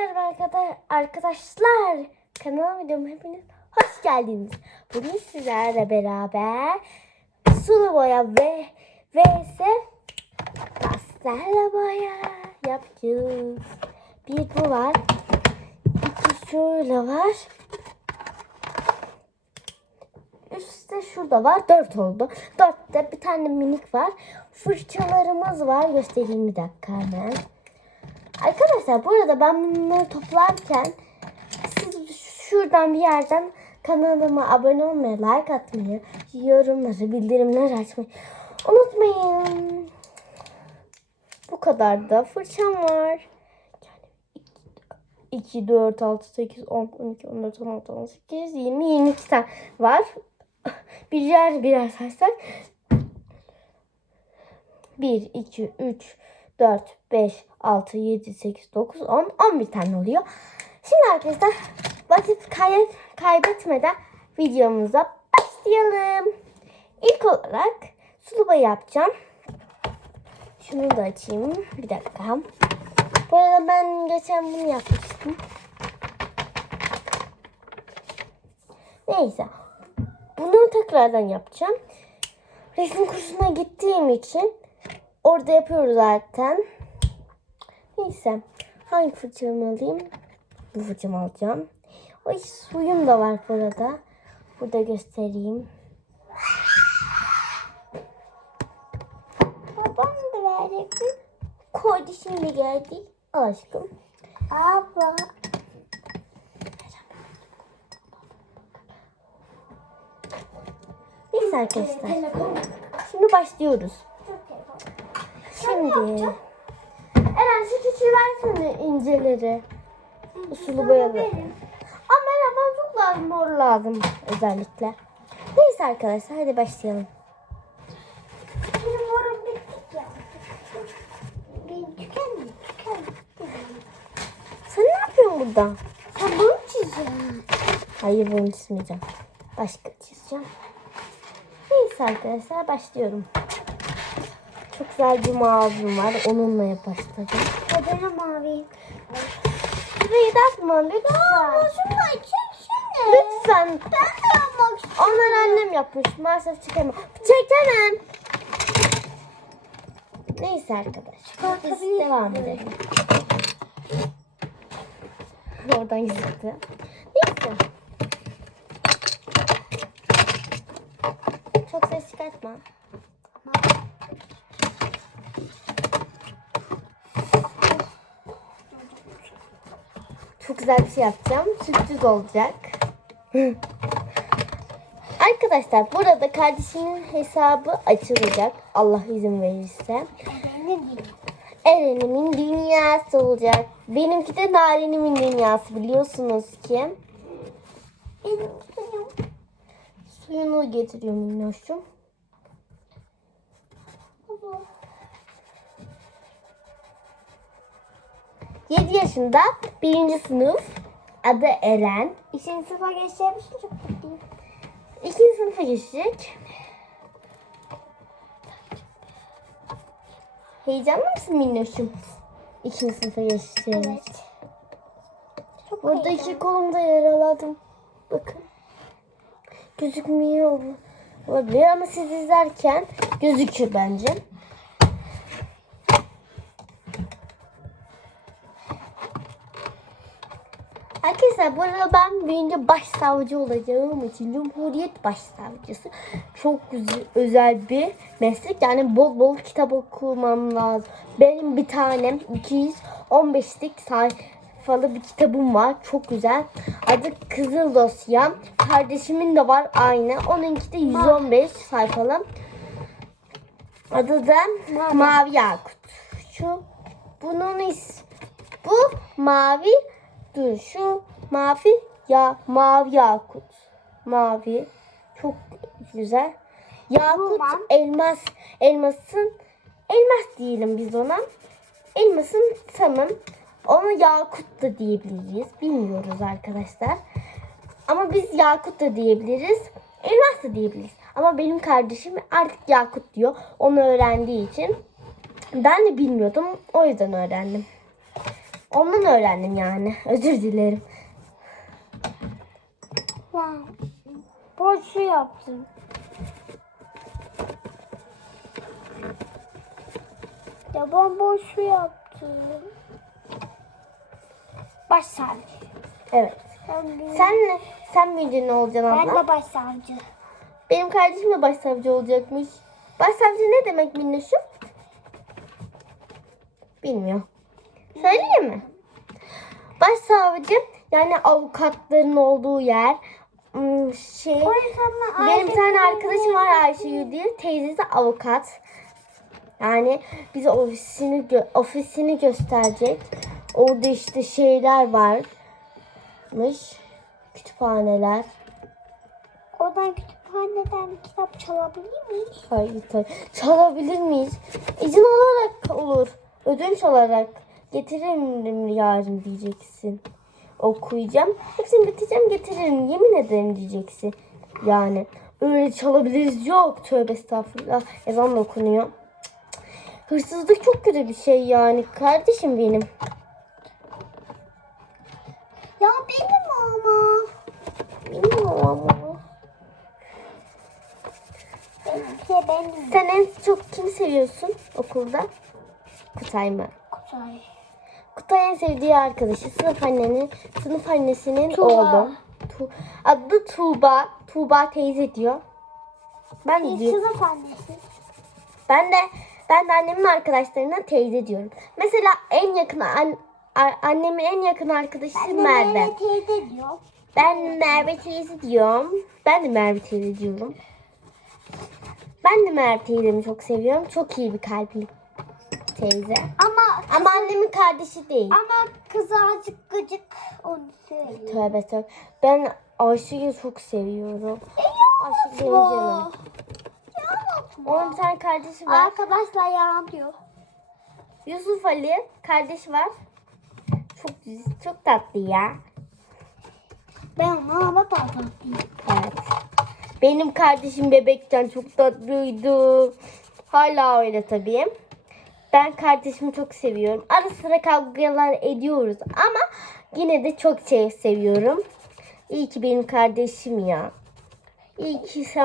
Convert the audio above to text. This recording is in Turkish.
Merhaba arkadaşlar. Kanalıma videoma hepiniz hoş geldiniz. Bugün sizlerle beraber sulu boya ve vs pastel boya yapacağız. Bir bu var. İki şöyle var. Üstte şurada var. 4 oldu. 4'te bir tane minik var. Fırçalarımız var. Göstereyim bir dakika hemen. Arkadaşlar bu arada ben bunları toplarken siz şuradan bir yerden kanalıma abone olmayı, like atmayı, yorumları, bildirimleri açmayı unutmayın. Bu kadar da fırçam var. 2, 4, 6, 8, 10, 12, 14, 16, 18, 20, 22 tane var. Birer saysak. 1, 2, 3, 4, 5, 6, 7, 8, 9, 10, 11 tane oluyor. Şimdi arkadaşlar vakit kaybetmeden videomuza başlayalım. İlk olarak sulu boya yapacağım. Şunu da açayım. Bir dakika. Bu arada ben geçen bunu yapmıştım. Neyse. Bunu tekrardan yapacağım. Resim kursuna gittiğim için orada yapıyoruz zaten. Neyse. Hangi fırçamı alayım? Bu fırçamı alacağım. Ay suyum da var burada. Burada göstereyim. Babam da verecek mi? Kardeşim de geldi. Al aşkım. Abla. Neyse arkadaşlar. Şimdi başlıyoruz. Şimdi. Eren şu küçüğü versene inceleri. Sulu boyalı. Ama Eren bana çok lazım. Mor lazım özellikle. Neyse arkadaşlar hadi başlayalım. Benim morum bittik ya. Benim tükenmiyor. Sen ne yapıyorsun burada? Sen bunu çizeceksin. Hayır bunu çizmeyeceğim. Başka çizeceğim. Neyse arkadaşlar başlıyorum. Çok güzel bir mavim var. Onunla başlayacağım. Benim maviyim. Şurayı da atma lütfen. Şunu çeksene. Lütfen. Ben de yapmak istiyorum. Onları annem yapmış. Maalesef çekemem. Çekemem. Neyse arkadaşlar. Biz devam edelim. Oradan gitti. Neyse. Çok ses çıkartma. Çok güzel bir şey yapacağım. Sürpriz olacak. Arkadaşlar burada kardeşimin hesabı açılacak. Allah izin verirse. Eren'imin dünyası olacak. Benimki de Narin'imin dünyası biliyorsunuz ki. Suyunu getiriyorum minnoşum. 7 yaşında 1. sınıf. Adı Eren. 2. sınıfa geçecekmiş. Çok mutluyum. 2. sınıfa geçecek. Heyecanlı mısın minnoşum? 2. sınıfa geçeceğim. Evet. Burada iki kolumda yaraladım. Bakın. Gözükmüyor olabilir ama siz izlerken gözükür bence. Arkadaşlar bu arada ben büyüyünce başsavcı olacağım için Cumhuriyet Başsavcısı çok özel bir meslek. Yani bol bol kitap okumam lazım. Benim bir tanem 215'lik sayfalı bir kitabım var. Çok güzel. Adı Kızıl Dosya. Kardeşimin de var aynı. Onunki de 115 sayfalı. Adı da Mavi Yakut. Bu mavi. Dur şu mavi yakut. Mavi. Çok güzel. Yakut elmasın elmas diyelim biz ona. Elmasın tamam. Ona yakut da diyebiliriz. Bilmiyoruz arkadaşlar. Ama biz yakut da diyebiliriz. Elmas da diyebiliriz. Ama benim kardeşim artık yakut diyor. Onu öğrendiği için. Ben de bilmiyordum. O yüzden öğrendim. Ondan öğrendim yani. Özür dilerim. Ya, boşu yaptım. Ya ben boşu yaptım. Başsavcı. Evet. Sen büyüyünce ne olacaksın abla? Ben de başsavcı. Benim kardeşim de başsavcı olacakmış. Başsavcı ne demek Minnoş'um? Bilmiyor. Söyleyeyim mi? Başsavcı yani avukatların olduğu yer. Benim bir tane arkadaşım var Ayşe diye. Teyzesi avukat. Yani bize ofisini gösterecek. Orada işte şeyler varmış. Kütüphaneler. Oradan kütüphaneden kitap çalabilir miyiz? Hayır tabii. Çalabilir miyiz? İzin olarak olur. Ödünç olarak. Getiririm yarın diyeceksin. Okuyacağım. Hepsini bitireceğim getiririm. Yemin ederim diyeceksin. Yani öyle çalabiliriz yok. Tövbe estağfurullah. Ezan da okunuyor. Hırsızlık çok kötü bir şey yani. Kardeşim benim. Ya benim ama. Bilmiyorum ama. Benimki benim. Sen en çok kimi seviyorsun okulda? Kutay mı? Kutay. Kutay en sevdiği arkadaşı sınıf annesinin Tuğba. oğlu. Adı Tuğba. Tuğba teyze diyor. Ben de diyorum. Sınıf annesi. Ben de annemin arkadaşlarına teyze diyorum. Mesela en yakın annemin en yakın arkadaşı Merve. Merve teyze diyor. Ben Merve teyze diyorum. Ben de Merve teyze diyorum. Ben de Merve teyzemi çok seviyorum. Çok iyi bir kalpli teyze. Ama annemin kardeşi değil. Ama kızı azıcık gıcık onu söylüyor. Tövbe tövbe. Ben Ayşe'yi çok seviyorum. Ayşe benim canım. Onun bir tane kardeşi var. Arkadaşlar yalan diyor. Yusuf Ali kardeşi var. Çok tatlı ya. Ben ona tatlıyım. Evet. Benim kardeşim bebekken çok tatlıydı. Hala öyle tabii. Ben kardeşimi çok seviyorum. Ara sıra kavgalar ediyoruz ama yine de çok seviyorum. İyi ki benim kardeşim ya. İyi ki sen